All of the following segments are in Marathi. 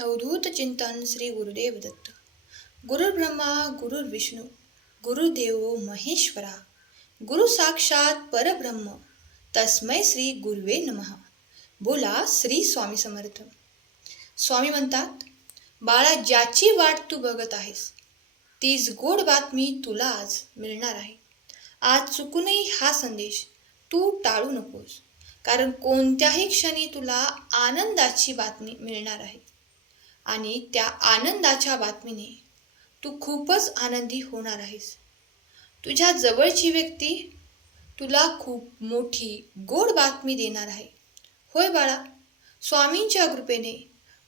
अवधूत चिंतन श्री गुरुदेव दत्त. गुरुर्ब्रह्मा गुरुर्विष्णू गुरुदेव महेश्वरा. गुरु साक्षात परब्रह्म तस्मै श्री गुरुवे नमः. बोला श्री स्वामी समर्थ. स्वामी म्हणतात, बाळा, ज्याची वाट तू बघत आहेस तीच गोड बातमी तुला आज मिळणार आहे. आज चुकूनही हा संदेश तू टाळू नकोस, कारण कोणत्याही क्षणी तुला आनंदाची बातमी मिळणार आहे आणि त्या आनंदाच्या बातमीने तू खूपच आनंदी होणार आहेस. तुझ्या जवळची व्यक्ती तुला खूप मोठी गोड बातमी देणार आहे. होय बाळा, स्वामींच्या कृपेने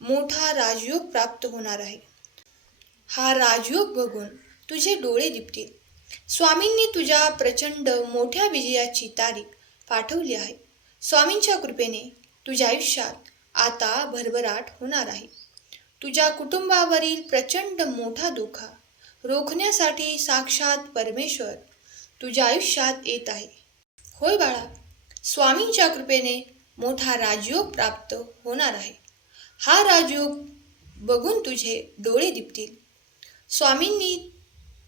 मोठा राजयोग प्राप्त होणार आहे. हा राजयोग बघून तुझे डोळे दिपतील. स्वामींनी तुझ्या प्रचंड मोठ्या विजयाची तारीख पाठवली आहे. स्वामींच्या कृपेने तुझ्या आयुष्यात आता भरभराट होणार आहे. तुझ्या कुटुंबावरील प्रचंड मोठा धोका रोखण्यासाठी साक्षात परमेश्वर तुझ्या आयुष्यात येत आहे. होय बाळा, स्वामींच्या कृपेने मोठा राजयोग प्राप्त होणार आहे. हा राजयोग बघून तुझे डोळे दिपतील. स्वामींनी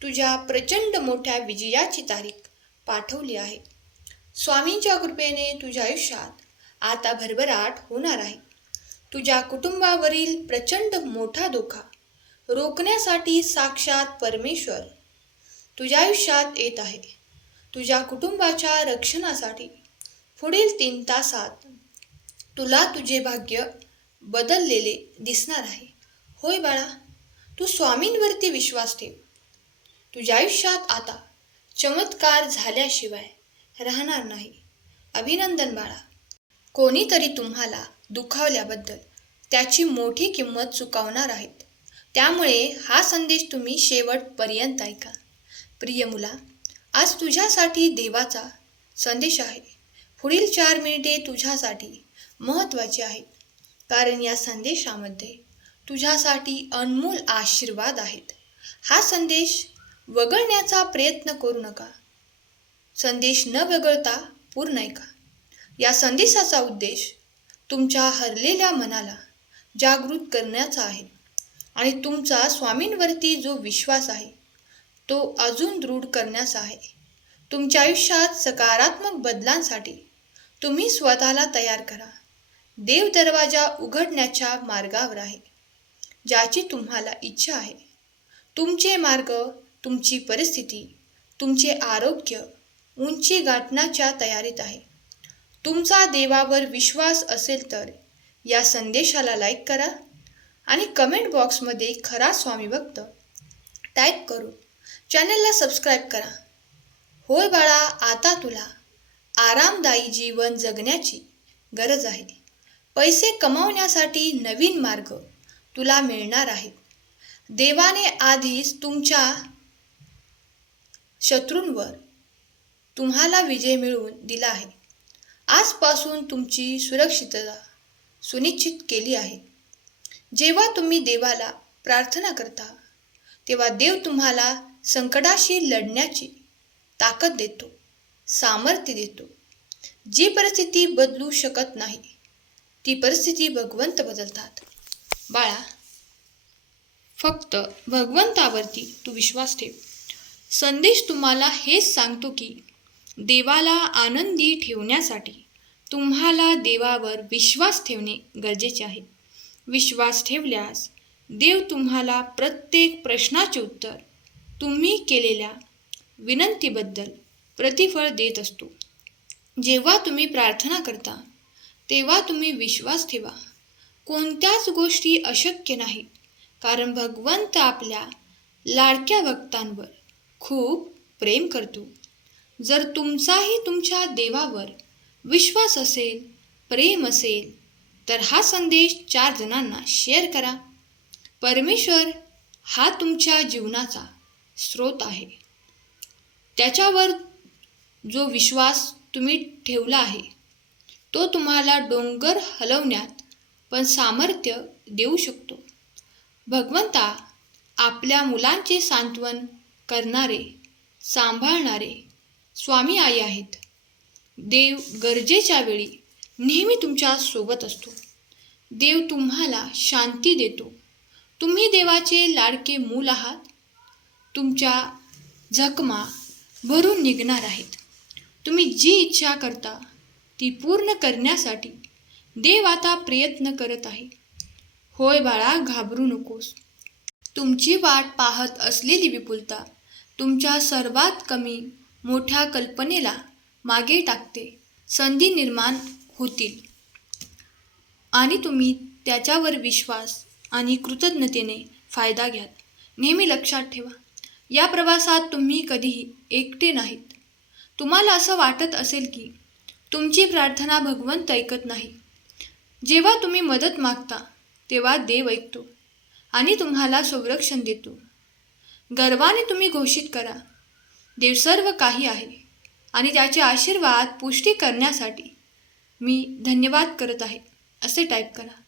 तुझ्या प्रचंड मोठ्या विजयाची तारीख पाठवली आहे. स्वामींच्या कृपेने तुझ्या आयुष्यात आता भरभराट होणार आहे. तुझ्या कुटुंबावरील प्रचंड मोठा धोका रोखण्यासाठी साक्षात परमेश्वर तुझ्या आयुष्यात येत आहे. तुझ्या कुटुंबाच्या रक्षणासाठी पुढील 3 तासात तुला तुझे भाग्य बदललेले दिसणार आहे. होय बाळा, तू स्वामींवरती विश्वास ठेव. तुझ्या आयुष्यात आता चमत्कार झाल्याशिवाय राहणार नाही. अभिनंदन बाळा. कोणीतरी तुम्हाला दुखावल्याबद्दल त्याची मोठी किंमत चुकवणार आहेत. त्यामुळे हा संदेश तुम्ही शेवटपर्यंत ऐका. प्रिय मुला, आज तुझ्यासाठी देवाचा संदेश आहे. पुढील 4 मिनिटे तुझ्यासाठी महत्त्वाची आहेत, कारण या संदेशामध्ये तुझ्यासाठी अनमोल आशीर्वाद आहेत. हा संदेश वगळण्याचा प्रयत्न करू नका. संदेश न वगळता पूर्ण ऐका. या संदेशाचा उद्देश तुमच्या हरलेल्या मनाला जागृत करण्याचा आहे आणि तुमचा स्वामींवरती जो विश्वास आहे तो अजून दृढ करण्याचा आहे. तुमच्या आयुष्यात सकारात्मक बदलांसाठी तुम्ही स्वतःला तयार करा. देव दरवाजा उघडण्याच्या मार्गावर आहे, ज्याची तुम्हाला इच्छा आहे. तुमचे मार्ग, तुमची परिस्थिती, तुमचे आरोग्य उंची गाठण्याच्या तयारीत आहे. तुमचा देवावर विश्वास असेल तर या संदेशाला लाईक करा आणि कमेंट बॉक्समध्ये खरा स्वामी भक्त टाईप करून चॅनलला सबस्क्राईब करा. होय बाळा, आता तुला आरामदायी जीवन जगण्याची गरज आहे. पैसे कमावण्यासाठी नवीन मार्ग तुला मिळणार आहेत. देवाने आधीच तुमच्या शत्रूंवर तुम्हाला विजय मिळवून दिला आहे. आजपासून तुमची सुरक्षितता सुनिश्चित केली आहे. जेव्हा तुम्ही देवाला प्रार्थना करता तेव्हा देव तुम्हाला संकटाशी लढण्याची ताकद देतो, सामर्थ्य देतो. जी परिस्थिती बदलू शकत नाही ती परिस्थिती भगवंत बदलतात. बाळा, फक्त भगवंतावरती तू विश्वास ठेव. संदेश तुम्हाला हेच सांगतो की देवाला आनंदी ठेवण्यासाठी तुम्हाला देवावर विश्वास ठेवणे गरजेचे आहे. विश्वास ठेवल्यास देव तुम्हाला प्रत्येक प्रश्नाचे उत्तर तुम्ही केलेल्या विनंतीबद्दल प्रतिफळ देत असतो. जेव्हा तुम्ही प्रार्थना करता तेव्हा तुम्ही विश्वास ठेवा. कोणत्याच गोष्टी अशक्य नाहीत, कारण भगवंत आपल्या लाडक्या भक्तांवर खूप प्रेम करतो. जर तुमचाही तुमच्या देवावर विश्वास असेल, प्रेम असेल, तर हा संदेश 4 जणांना शेअर करा. परमेश्वर हा तुमच्या जीवनाचा स्रोत आहे. त्याच्यावर जो विश्वास तुम्ही ठेवला आहे तो तुम्हाला डोंगर हलवण्यात पण सामर्थ्य देऊ शकतो. भगवंता आपल्या मुलांचे सांत्वन करणारे, सांभाळणारे स्वामी आई आहेत. देव गरजेच्या वेळी नेहमी तुमच्या सोबत असतो. देव तुम्हाला शांती देतो. तुम्ही देवाचे लाडके मूल आहात. तुमच्या जखमा भरून निघणार आहेत. तुम्ही जी इच्छा करता ती पूर्ण करण्यासाठी देव आता प्रयत्न करत आहे. होय बाळा, घाबरू नकोस. तुमची वाट पाहत असलेली विपुलता तुमच्या सर्वात कमी मोठ्या कल्पनेला मागे टाकते. संधी निर्माण होतील आणि तुम्ही त्याच्यावर विश्वास आणि कृतज्ञतेने फायदा घ्याल. नेहमी लक्षात ठेवा, या प्रवासात तुम्ही कधीही एकटे नाहीत. तुम्हाला असं वाटत असेल की तुमची प्रार्थना भगवंत ऐकत नाही. जेव्हा तुम्ही मदत मागता तेव्हा देव ऐकतो आणि तुम्हाला संरक्षण देतो. गर्वाने तुम्ही घोषित करा, देव सर्व काही आहे आणि त्याचे आशीर्वाद पुष्टी करण्यासाठी मी धन्यवाद करत आहे असे टाईप करा.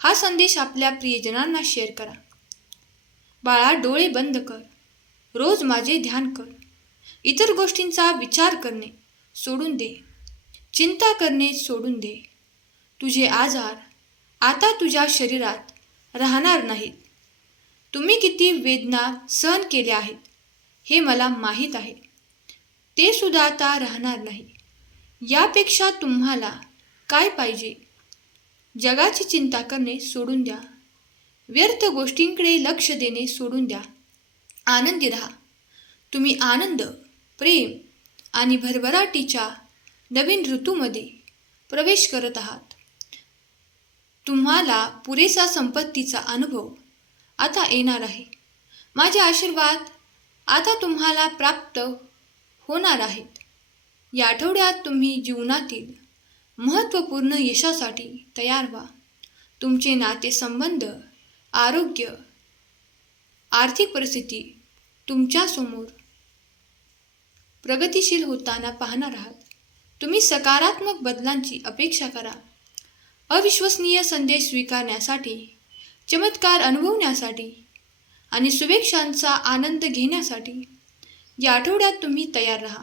हा संदेश आपल्या प्रियजनांना शेअर करा. बाळा, डोळे बंद कर. रोज माझे ध्यान कर. इतर गोष्टींचा विचार करणे सोडून दे. चिंता करणे सोडून दे. तुझे आजार आता तुझ्या शरीरात राहणार नाहीत. तुम्ही किती वेदना सहन केल्या आहेत हे मला माहीत आहे. ते सुद्धा आता राहणार नाही. यापेक्षा तुम्हाला काय पाहिजे? जगाची चिंता करणे सोडून द्या. व्यर्थ गोष्टींकडे लक्ष देणे सोडून द्या. आनंदी राहा. तुम्ही आनंद, प्रेम आणि भरभराटीच्या नवीन ऋतूमध्ये प्रवेश करत आहात. तुम्हाला पुरेसा संपत्तीचा अनुभव आता येणार आहे. माझे आशीर्वाद आता तुम्हाला प्राप्त होणार आहेत. या आठवड्यात तुम्ही जीवनातील महत्त्वपूर्ण यशासाठी तयार व्हा. तुमचे नातेसंबंध, आरोग्य, आर्थिक परिस्थिती तुमच्यासमोर प्रगतिशील होताना पाहणार आहात. तुम्ही सकारात्मक बदलांची अपेक्षा करा. अविश्वसनीय संदेश स्वीकारण्यासाठी, चमत्कार अनुभवण्यासाठी आणि शुभेच्छांचा आनंद घेण्यासाठी या आठवड्यात तुम्ही तयार राहा.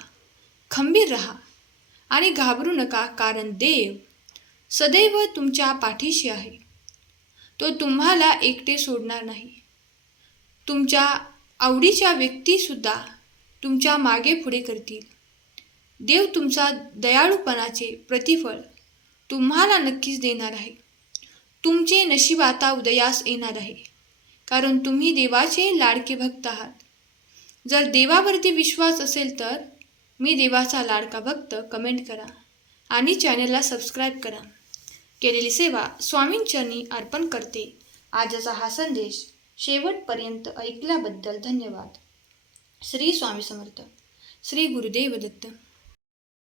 खंबीर राहा आणि घाबरू नका, कारण देव सदैव तुमच्या पाठीशी आहे. तो तुम्हाला एकटे सोडणार नाही. तुमच्या आवडीच्या व्यक्तीसुद्धा तुमच्या मागे पुढे करतील. देव तुमचा दयाळूपणाचे प्रतिफळ तुम्हाला नक्कीच देणार आहे. तुमचे नशीब आता उदयास येणार आहे, कारण तुम्ही देवाचे लाडके भक्त आहात. जर देवावरती विश्वास असेल तर मी देवाचा लाडका भक्त कमेंट करा आणि चॅनलला सबस्क्राईब करा. केलेली सेवा स्वामींचरणी अर्पण करते. आजचा हा संदेश शेवटपर्यंत ऐकल्याबद्दल धन्यवाद. श्री स्वामी समर्थ. श्री गुरुदेव दत्त.